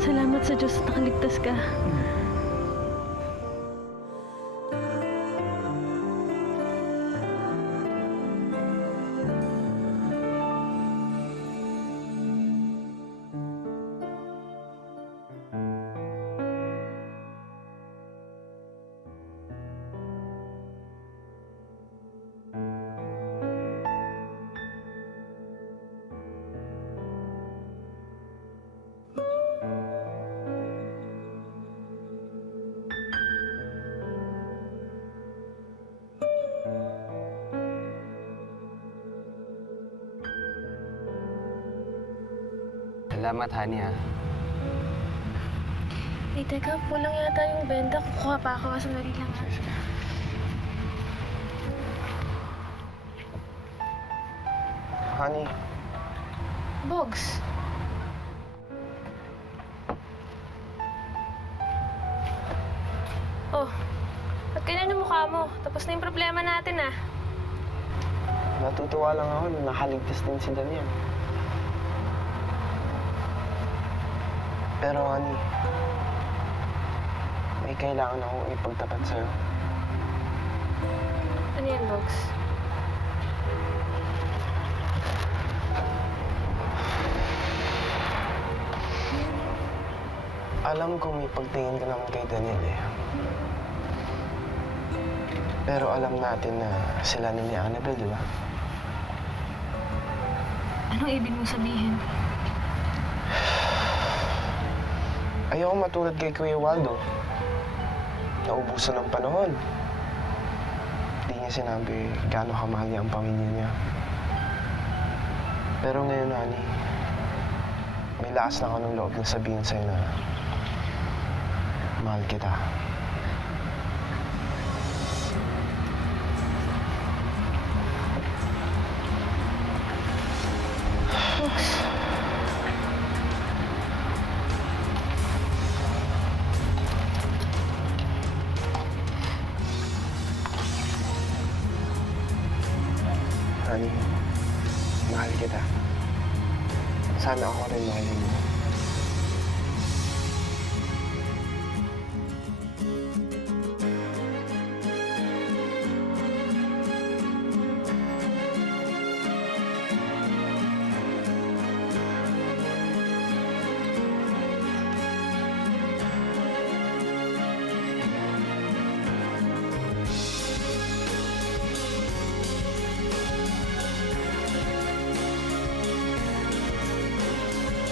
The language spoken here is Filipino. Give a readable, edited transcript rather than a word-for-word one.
Salamat sa Diyos, nakaligtas ka. Salamat, honey, ha. Eh, teka, kulang yata yung benta. Kukuha pa ako. Sandali lang, ha? Honey, Bogs. Oh, ba't ganyan yung mukha mo? Tapos na yung problema natin, ah. natutuwa lang ako na nakaligtas din si Daniel. Pero, honey, may kailangan akong ipagtapat sa'yo. Ano yan, Bogs? Alam ko may pagtingin ka naman kay Daniel, eh. Pero alam natin na sila ni Annabelle, di ba? Anong ibig mo sabihin? Ayoko matulad kay Kuya Waldo. Naubusan ng panahon. Hindi niya sinabi gaano kamahal niya ang pamilya niya. Pero ngayon, honey, may lakas na ako ng loob na sabihin sa'yo na mahal kita. Bogs. Honey, mahal kita. Sana ako rin mahalin mo.